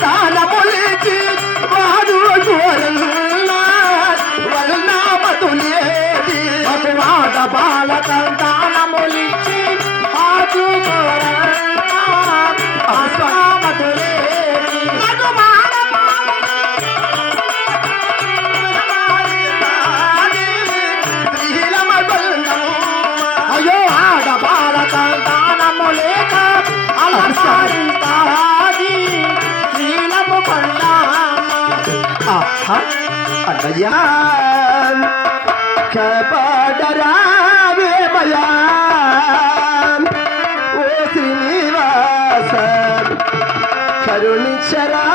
సల్తాన అన్నయ్యా కపడరావే ఓ శ్రీనివాస కరుణించరావే